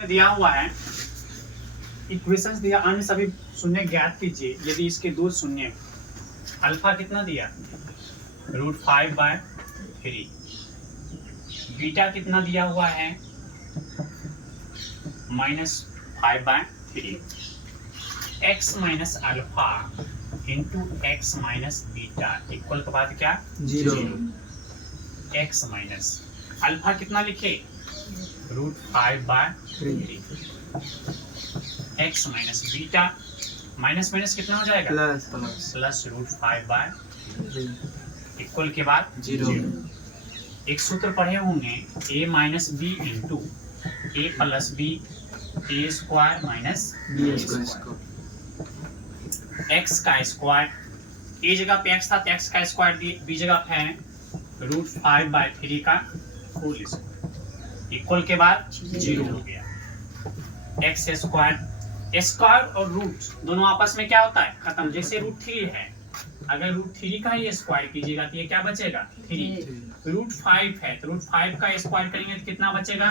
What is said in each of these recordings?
दिया हुआ है इक्वेशंस दिया, अन्य सभी शून्य ज्ञात कीजिए यदि इसके दो शून्य। अल्फा कितना दिया √5/3, बीटा कितना दिया हुआ है -5/3, x minus alpha into x minus beta equal के बाद क्या 0। x माइनस अल्फा कितना लिखे √5/3, x minus beta minus minus कितना हो जाएगा प्लस √5/3 इक्वल के बाद 0। एक सूत्र पढ़े होंगे a minus b into a plus b a square minus b square, x का स्क्वायर, ए जगह पे x था तो x का स्क्वायर दिए, बी जगह पे है √5/3 का होल स्क्वायर इक्वल के बाद 0 हो गया। एक्स स्क्वायर और रूट दोनों आपस में क्या होता है खत्म। जैसे √3 है, अगर √3 का ही स्क्वायर कीजिएगा तो ये क्या बचेगा 3। √5 है तो √5 का स्क्वायर करेंगे तो कितना बचेगा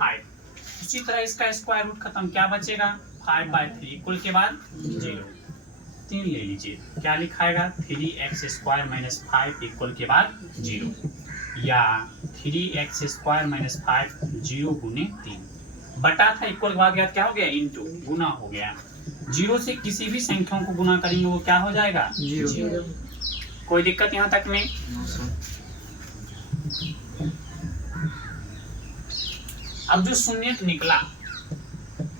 5। उसी तरह इसका स्क्वायर रूट खत्म, क्या बचेगा 5/3 इक्वल के बाद 0। 3 ले लीजिए, क्या लिखाएगा 3x² - 5 इक्वल के बाद 0, या 3x² - 5 0 गुने 3 बटा था इक्वल के बाद क्या हो गया इनटू गुना हो गया। 0 से किसी भी संख्या को गुना करेंगे वो क्या हो जाएगा 0। कोई दिक्कत यहाँ तक में? अब जो शून्य निकला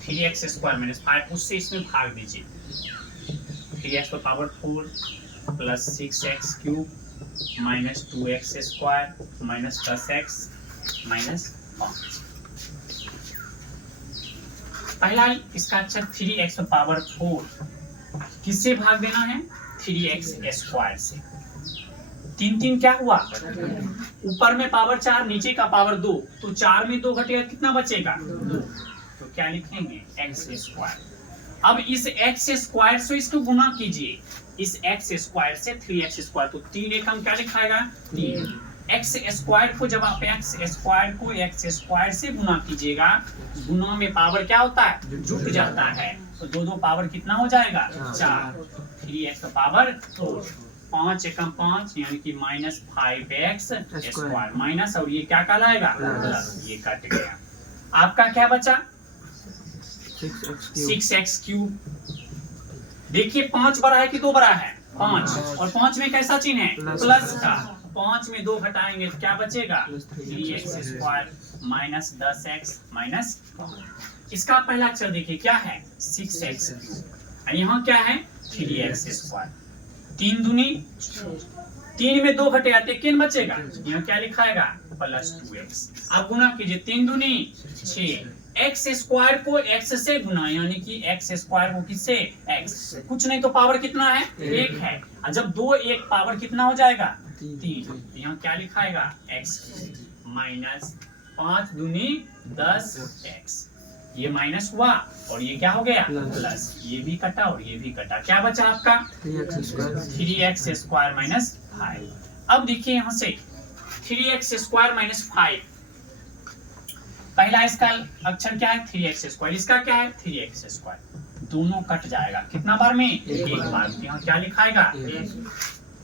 3x² - 5 उससे इसमें भाग दीजिए। 3x⁴ plus 6x³ minus 2x² minus 10x minus 5। पहला इसका अक्षर 3x⁴ किससे भाग देना है 3x² से। 3 क्या हुआ ऊपर में पावर 4 नीचे का पावर 2, तो 4 में 2 घटेगा कितना बचेगा 2, तो क्या लिखेंगे x²। अब इस x² से इसको गुना कीजिए, इस x² से 3x², तो 3 एकम क्या लिखाएगा 3। x² को जब आप x² को x² से गुना कीजिएगा, गुना में पावर क्या होता है जुट जाता है, तो दो पावर कितना हो जाएगा 4। 3x⁴ 5 एकम 5 यानी कि -5x² माइनस, और ये क्या कहलाएगा प्लस, ये कट गया। आपका क्या बचा 6x³। देखिए 5 बड़ा है कि 2 बड़ा है 5, और 5 में कैसा चिन्ह है प्लस का, 5 में 2 घटाएंगे तो क्या बचेगा 3x² माइनस 10x माइनस 5। इसका पहला अक्षर देखिए क्या है 6x³, यहाँ क्या है 3x²। 3 दूनी 3 में 2 घटेगा तो किन बचेगा, यहाँ क्या लिखाएगा प्लस 2x। अब गुना कीजिए 3 दूनी 6, x² को x से गुना यानी कि x² को किससे x, कुछ नहीं तो पावर कितना है 1 है, और जब 2 1 पावर कितना हो जाएगा 3, यहाँ क्या लिखाएगा x माइनस 5 दूनी 10x, ये माइनस हुआ और ये क्या हो गया प्लस, ये भी कटा और ये भी कटा, क्या बचा आपका 3x² - 5। अब देखिए यहाँ से 3x² - 5, पहला इसका अक्षर क्या है 3x², इसका क्या है 3x², दोनों कट जाएगा कितना बार में एक बार, यहाँ क्या लिखाएगा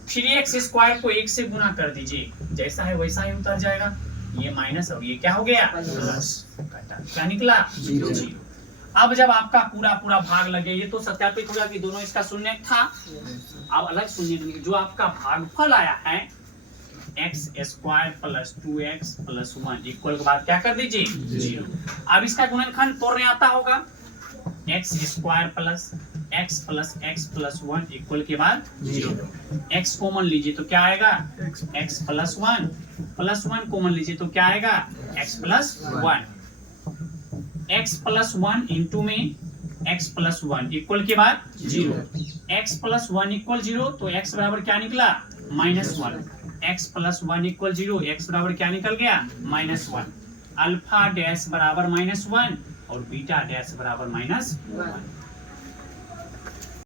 3x² को 1 से गुना कर दीजिए, जैसा है वैसा ही उतर जाएगा, ये माइनस और ये क्या हो गया प्लस, कटा क्या निकला 0। अब जब आपका पूरा भाग लगे, ये तो सत्यापित होगा कि दोनों इसका शून्य था। अब अलग शून्य जो आपका भागफल आया है x² plus 2x plus 1 equal के बाद क्या कर दीजिए 0। अब इसका गुणनखंड तोड़ने आता होगा, x² plus x plus x plus 1 equal के बाद 0। x कॉमन लीजिए तो क्या आएगा x प्लस 1, प्लस 1 कॉमन लीजिए तो क्या आएगा x plus 1। x plus 1 into में x प्लस 1 इक्वल के बाद 0। x प्लस 1 इक्वल 0, तो x बराबर क्या निकला -1। x प्लस 1 इक्वल 0, x बराबर क्या निकल गया -1। अल्फा डैश बराबर -1 और बीटा डैश बराबर -1।